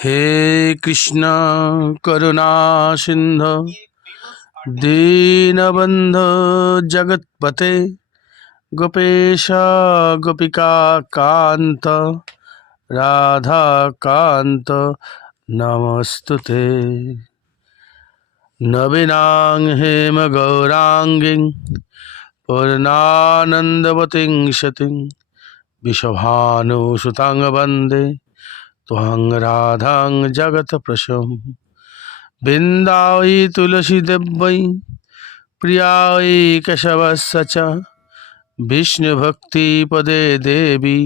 हे कृष्ण करुणा सिंधु दीनबंधु जगतपते गोपेश गोपिका कांत राधा कांत नमस्तुते। नवीनां हेम गौरांगीं पूर्णानंदवतीं सतीं विश्वभानुसुतां वन्दे त्वां राधां जगत्प्रसं। बिन्दावै तुलसीदेव्यै प्रियायै केशवस्य च विष्णुभक्तिपदे देवी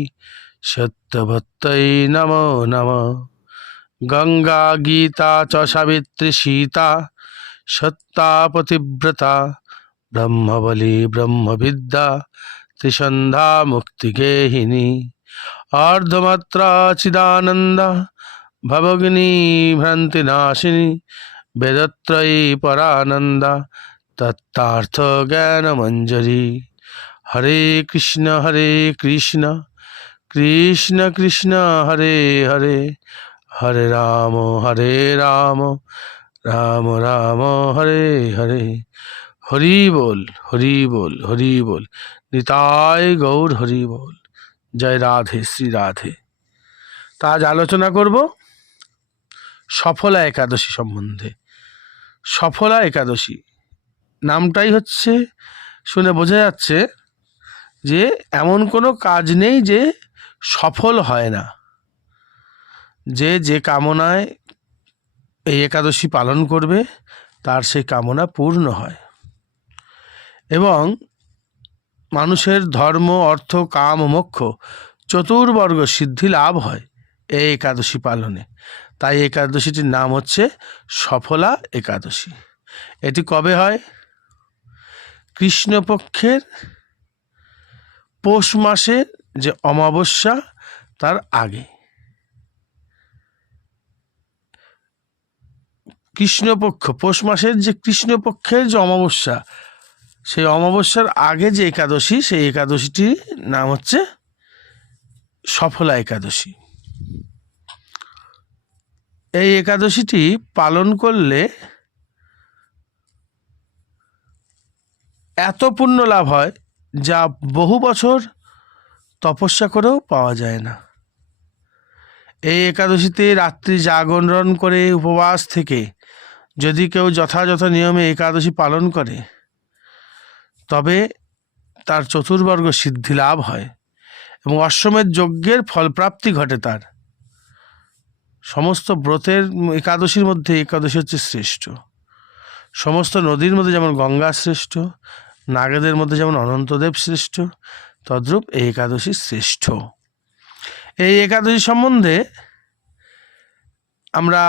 सत्यवत्यै नमो नमः। गंगा गीता च सावित्री सीता सत्ता पतिव्रता ब्रह्मबली ब्रह्मविद्या त्रिसंध्या मुक्तिगेहिनी। अर्धमात्रा चिदानंद भवग्नि भ्रांतिनाशिनी वेदत्रयी परानंद तत्तार्थ ज्ञान मंजरी। हरे कृष्ण कृष्ण कृष्ण हरे हरे हरे राम राम राम हरे हरे। हरि बोल हरि बोल हरि बोल। निताय गौर हरि बोल। जय राधे श्री राधे। তা আজ আলোচনা করব সফলা একাদশী সম্বন্ধে। সফলা একাদশী নামটাই হচ্ছে শুনে বোঝা যাচ্ছে যে এমন কোনো কাজ নেই যে সফল হয় না। যে কামনায় এই একাদশী পালন করবে তার সেই কামনা পূর্ণ হয় এবং মানুষের ধর্ম অর্থ কাম মোক্ষ চতুর্বর্গ সিদ্ধি লাভ হয় এই একাদশী পালনে। তাই একাদশীটির নাম হচ্ছে সফলা একাদশী। এটি কবে হয়? কৃষ্ণপক্ষের পৌষ মাসের যে অমাবস্যা তার আগে। কৃষ্ণপক্ষ পৌষ মাসের যে কৃষ্ণপক্ষের যে অমাবস্যা সেই অমাবস্যার আগে যে একাদশী সেই একাদশীটির নাম হচ্ছে সফলা একাদশী। এই একাদশীটি পালন করলে এত পুণ্য লাভ হয় যা বহু বছর তপস্যা করেও পাওয়া যায় না। এই একাদশীতে রাত্রি জাগরণ করে উপবাস থেকে যদি কেউ যথাযথ নিয়মে একাদশী পালন করে তবে তার চতুর্বর্গ সিদ্ধি লাভ হয় এবং অশ্বমেধ যজ্ঞের ফলপ্রাপ্তি ঘটে তার। সমস্ত ব্রতের একাদশীর মধ্যে একাদশী হচ্ছে শ্রেষ্ঠ। সমস্ত নদীর মধ্যে যেমন গঙ্গা শ্রেষ্ঠ, নাগেদের মধ্যে যেমন অনন্তদেব শ্রেষ্ঠ, তদ্রূপ এই একাদশী শ্রেষ্ঠ। এই একাদশী সম্বন্ধে আমরা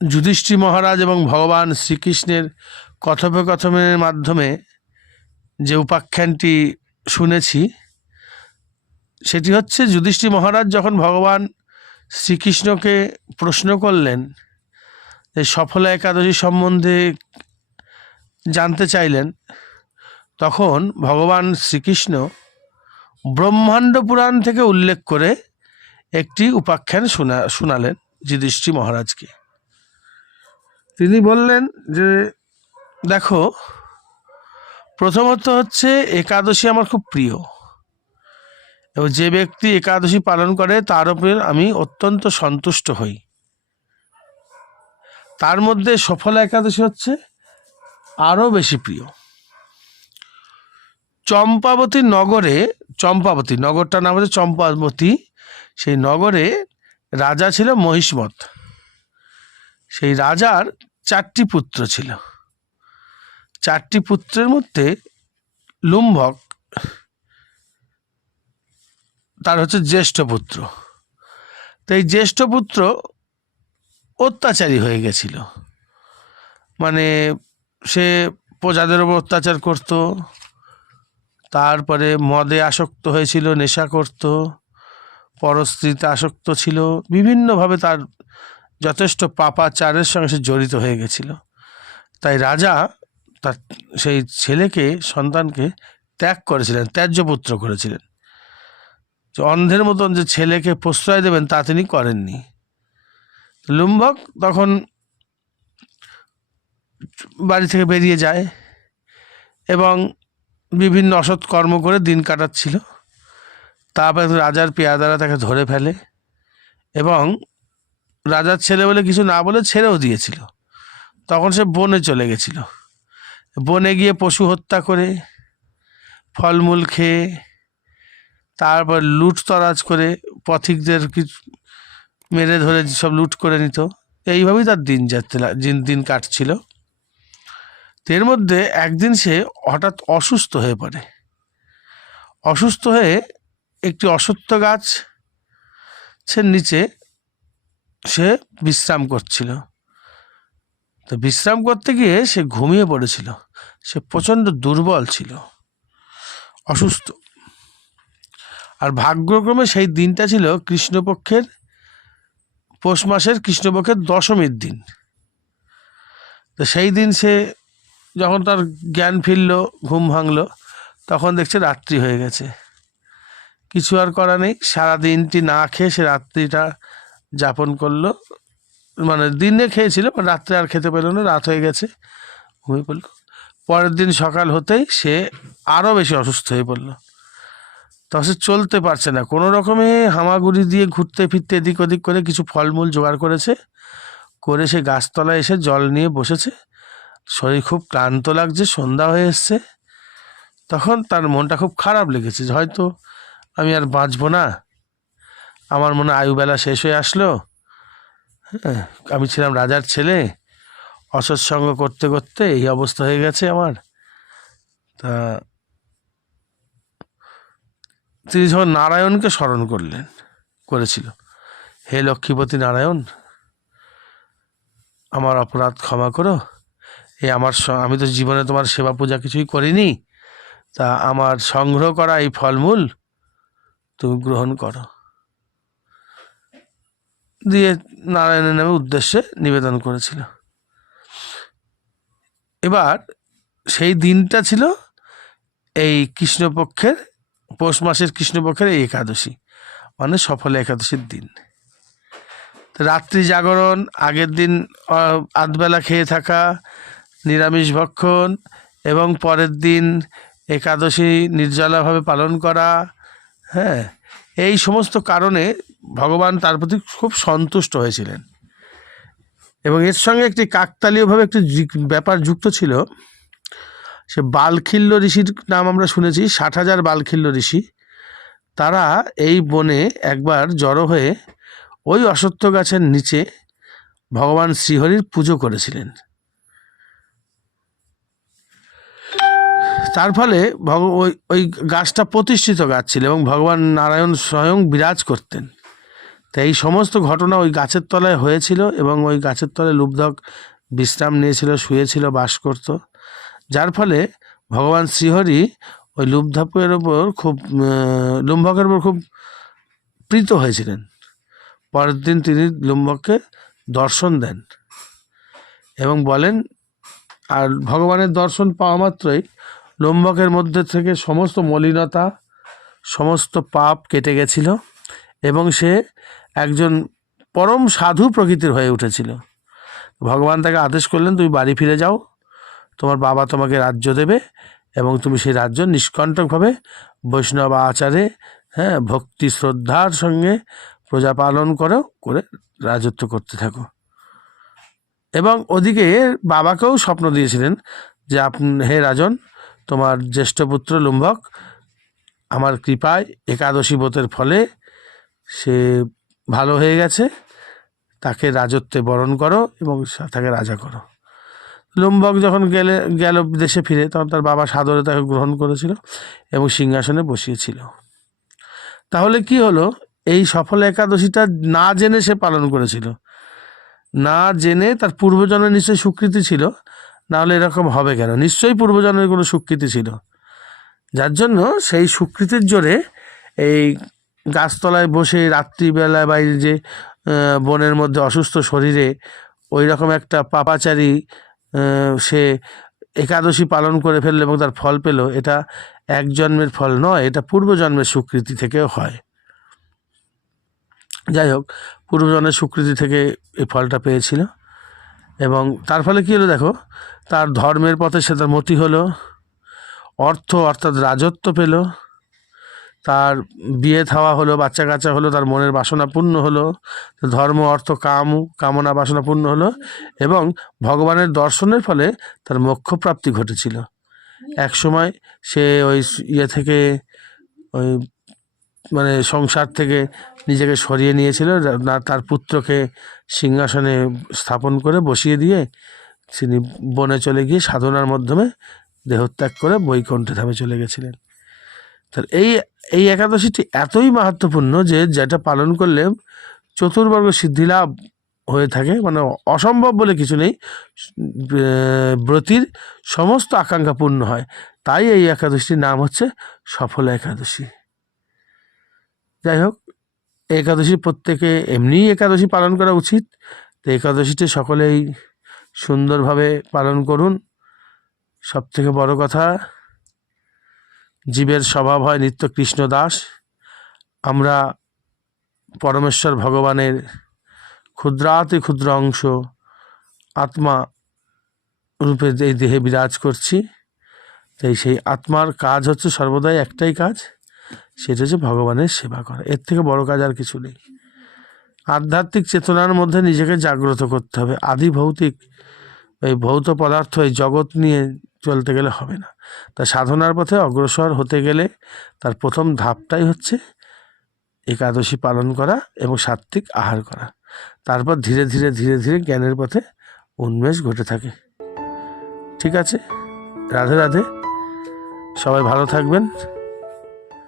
যুধিষ্ঠির মহারাজ এবং ভগবান শ্রীকৃষ্ণের কথোপকথনের মাধ্যমে যে উপাখ্যানটি শুনেছি সেটি হচ্ছে যুধিষ্ঠির মহারাজ যখন ভগবান শ্রীকৃষ্ণকে প্রশ্ন করলেন যে সফলা একাদশী সম্বন্ধে জানতে চাইলেন, তখন ভগবান শ্রীকৃষ্ণ ব্রহ্মাণ্ড পুরাণ থেকে উল্লেখ করে একটি উপাখ্যান শোনালেন যুধিষ্ঠির মহারাজকে। তিনি বললেন যে দেখো, প্রথমত হচ্ছে একাদশী আমার খুব প্রিয় এবং যে ব্যক্তি একাদশী পালন করে তার উপর আমি অত্যন্ত সন্তুষ্ট হই। তার মধ্যে সফলা একাদশী হচ্ছে আরও বেশি প্রিয়। চম্পাবতী নগরে, চম্পাবতী নগরটার নাম হচ্ছে চম্পাবতী, সেই নগরে রাজা ছিল মহিষ্মত। সেই রাজার 4টি পুত্র ছিল। 4টি পুত্রের মধ্যে লুম্ভক তার হচ্ছে জ্যেষ্ঠ পুত্র। তো এই জ্যেষ্ঠ পুত্র অত্যাচারী হয়ে গেছিল, মানে সে প্রজাদের উপর অত্যাচার করত, তারপরে মদে আসক্ত হয়েছিল, নেশা করত, পরস্ত্রীতে আসক্ত ছিল, বিভিন্নভাবে তার যথেষ্ট পাপাচারের সঙ্গে সে জড়িত হয়ে গেছিল। তাই রাজা তার সেই ছেলেকে, সন্তানকে ত্যাগ করেছিলেন, ত্যায্য পুত্র করেছিলেন। যে অন্ধের মতন যে ছেলেকে প্রশ্রয় দেবেন তা তিনি করেননি। লুম্বক তখন বাড়ি থেকে বেরিয়ে যায় এবং বিভিন্ন অসৎ কর্ম করে দিন কাটাচ্ছিল। তারপরে রাজার পেয়াদারা তাকে ধরে ফেলে এবং রাজার ছেলে বলে কিছু না বলে ছেড়েও দিয়েছিল। তখন সে বনে চলে গেছিল। বনে গিয়ে পশু হত্যা করে, ফলমূল খেয়ে, তারপর লুটতরাজ করে পথিকদের কিছু মেরে ধরে সব লুট করে নিত। এইভাবেই তার দিন কাটছিল। এর মধ্যে একদিন সে হঠাৎ অসুস্থ হয়ে পড়ে। অসুস্থ হয়ে একটি অশ্বত্থ গাছের নিচে সে বিশ্রাম করছিল। তো বিশ্রাম করতে গিয়ে সে ঘুমিয়ে পড়েছিল। সে প্রচণ্ড দুর্বল ছিল, অসুস্থ। আর ভাগ্যক্রমে সেই দিনটা ছিল কৃষ্ণপক্ষের, পৌষ মাসের কৃষ্ণপক্ষের দশমীর দিন। তো সেই দিন সে যখন তার জ্ঞান ফিরল, ঘুম ভাঙল, তখন দেখছে রাত্রি হয়ে গেছে। কিছু আর করা নেই, সারা দিনটি না খেয়ে সে রাত্রিটা যাপন করলো। মানে দিনে খেয়েছিল, রাত্রে আর খেতে পেল না, রাত হয়ে গেছে, ঘুমিয়ে পড়ল। পরের দিন সকাল হতেই সে আরও বেশি অসুস্থ হয়ে পড়ল। তখন সে চলতে পারছে না, কোনো রকমে হামাগুড়ি দিয়ে ঘুরতে ফিরতে এদিক ওদিক করে কিছু ফলমূল জোগাড় করেছে, করে সে গাছতলায় এসে জল নিয়ে বসেছে। শরীর খুব ক্লান্ত লাগছে, সন্ধ্যা হয়ে এসছে। তখন তার মনটা খুব খারাপ লেগেছে যে হয়তো আমি আর বাঁচবো না, আমার মনে আয়ুবেলা শেষ হয়ে আসলো। হ্যাঁ, আমি ছিলাম রাজার ছেলে, অসৎসঙ্গ করতে করতে এই অবস্থা হয়ে গেছে আমার। তা তিনি যখন নারায়ণকে স্মরণ করেছিল, হে লক্ষ্মীপতি নারায়ণ, আমার অপরাধ ক্ষমা করো। আমি তো জীবনে তোমার সেবা পূজা কিছুই করিনি, তা আমার সংগ্রহ করা এই ফলমূল তুমি গ্রহণ করো, দিয়ে নারায়ণের নামে উদ্দেশ্যে নিবেদন করেছিল। এবার সেই দিনটা ছিল এই কৃষ্ণপক্ষের, পৌষ মাসের কৃষ্ণপক্ষের এই একাদশী, মানে সফল একাদশীর দিন। রাত্রি জাগরণ, আগের দিন আধবেলা খেয়ে থাকা, নিরামিষ ভক্ষণ এবং পরের দিন একাদশী নির্জলাভাবে পালন করা, হ্যাঁ, এই সমস্ত কারণে ভগবান তার প্রতি খুব সন্তুষ্ট হয়েছিলেন। এবং এর সঙ্গে একটি কাকতালীয়ভাবে একটি ব্যাপার যুক্ত ছিল। সে বালখিল্য ঋষির নাম আমরা শুনেছি, 60,000 বালখিল্য ঋষি। তারা এই বনে একবার জড়ো হয়ে ওই অশ্বত্থ গাছের নিচে ভগবান শ্রীহরির পুজো করেছিলেন। তার ফলে ওই গাছটা প্রতিষ্ঠিত গাছ ছিল এবং ভগবান নারায়ণ স্বয়ং বিরাজ করতেন। তাই এই সমস্ত ঘটনা ওই গাছের তলায় হয়েছিল এবং ওই গাছের তলায় লুব্ধক বিশ্রাম নিয়েছিল, শুয়েছিল, বাস করত। যার ফলে ভগবান শ্রীহরি ওই লুব্ধকের ওপর খুব প্রীত হয়েছিলেন। পরের দিন তিনি লুম্বককে দর্শন দেন এবং বলেন, আর ভগবানের দর্শন পাওয়া মাত্রই লুম্বকের মধ্যে থেকে সমস্ত মলিনতা, সমস্ত পাপ কেটে গেছিল এবং সে একজন পরম সাধু প্রকৃতির হয়ে উঠেছিল। ভগবান তাকে আদেশ করলেন, তুমি বাড়ি ফিরে যাও, তোমার বাবা তোমাকে রাজ্য দেবে এবং তুমি সেই রাজ্য নিষ্কণ্টকভাবে বৈষ্ণব আচারে, হ্যাঁ, ভক্তি শ্রদ্ধার সঙ্গে প্রজা পালন করে রাজত্ব করতে থাকো। এবং ওদিকে বাবাকেও স্বপ্ন দিয়েছিলেন যে হে রাজন, তোমার জ্যেষ্ঠ পুত্র লুম্বক আমার কৃপায় একাদশী ব্রতের ফলে সে ভালো হয়ে গেছে, তাকে রাজত্বে বরণ করো এবং তাকে রাজা করো। লুম্বক যখন গেল দেশে ফিরে, তখন তার বাবা সাদরে তাকে গ্রহণ করেছিল এবং সিংহাসনে বসিয়েছিল। তাহলে কি হলো, এই সফল একাদশীটা না জেনে সে পালন করেছিল, না জেনে। তার পূর্বজন্মের নিশ্চয়ই স্বীকৃতি ছিল, নাহলে এরকম হবে কেন? নিশ্চয়ই পূর্বজন্মের কোনো স্বীকৃতি ছিল, যার জন্য সেই স্বীকৃতির জোরে এই গাছতলায় বসে রাত্রিবেলায় বাইরে যে বনের মধ্যে অসুস্থ শরীরে ওই রকম একটা পাপাচারী সে একাদশী পালন করে ফেললো এবং তার ফল পেল। এটা এক জন্মের ফল নয়, এটা পূর্বজন্মের স্বীকৃতি থেকেও হয়। যাই হোক, পূর্বজনের স্বীকৃতি থেকে এই ফলটা পেয়েছিল। এবং তার ফলে কী হলো দেখো, তার ধর্মের পথে সে তার মতি হলো, অর্থ অর্থাৎ রাজত্ব পেল, তার বিয়ে থাওয়া হলো, বাচ্চা কাচ্চা হলো, তার মনের বাসনা পূর্ণ হলো, ধর্ম অর্থ কামনা বাসনা পূর্ণ হলো, এবং ভগবানের দর্শনের ফলে তার মোক্ষপ্রাপ্তি ঘটেছিল। এক সময় সে ওই ইয়ে থেকে, ওই মানে সংসার থেকে নিজেকে সরিয়ে নিয়েছিল, তার পুত্রকে সিংহাসনে স্থাপন করে বসিয়ে দিয়ে তিনি বনে চলে গিয়ে সাধনার মাধ্যমে দেহত্যাগ করে বৈকুণ্ঠ ধামে চলে গেছিলেন। তার এই একাদশীটি এতই মাহাত্ম্যপূর্ণ যে যেটা পালন করলে চতুর্বর্গ সিদ্ধিলাভ হয়ে থাকে, মানে অসম্ভব বলে কিছু নেই, ব্রতীর সমস্ত আকাঙ্ক্ষা পূর্ণ হয়। তাই এই একাদশীর নাম হচ্ছে সফলা একাদশী। যাই হোক, একাদশী প্রত্যেকে এমনিই একাদশী পালন করা উচিত, তো একাদশীটি সকলেই সুন্দরভাবে পালন করুন। সবথেকে বড় কথা, জীবের স্বভাব হয় নিত্য কৃষ্ণ দাস। আমরা পরমেশ্বর ভগবানের ক্ষুদ্রাতি ক্ষুদ্র অংশ আত্মা রূপে এই দেহে বিরাজ করছি। তাই সেই আত্মার কাজ হচ্ছে সর্বদাই একটাই কাজ, সেটা হচ্ছে ভগবানের সেবা করা। এর থেকে বড় কাজ আর কিছু নেই। আধ্যাত্মিক চেতনার মধ্যে নিজেকে জাগ্রত করতে হবে। আদি ভৌতিক এই ভৌত পদার্থ, এই জগৎ নিয়ে চলতে গেলে হবে না। তা সাধনার পথে অগ্রসর হতে গেলে তার প্রথম ধাপটাই হচ্ছে একাদশী পালন করা এবং সাত্ত্বিক আহার করা। তারপর ধীরে ধীরে ধীরে ধীরে জ্ঞানের পথে উন্মেষ ঘটে থাকে। ঠিক আছে, রাধে রাধে, সবাই ভালো থাকবেন।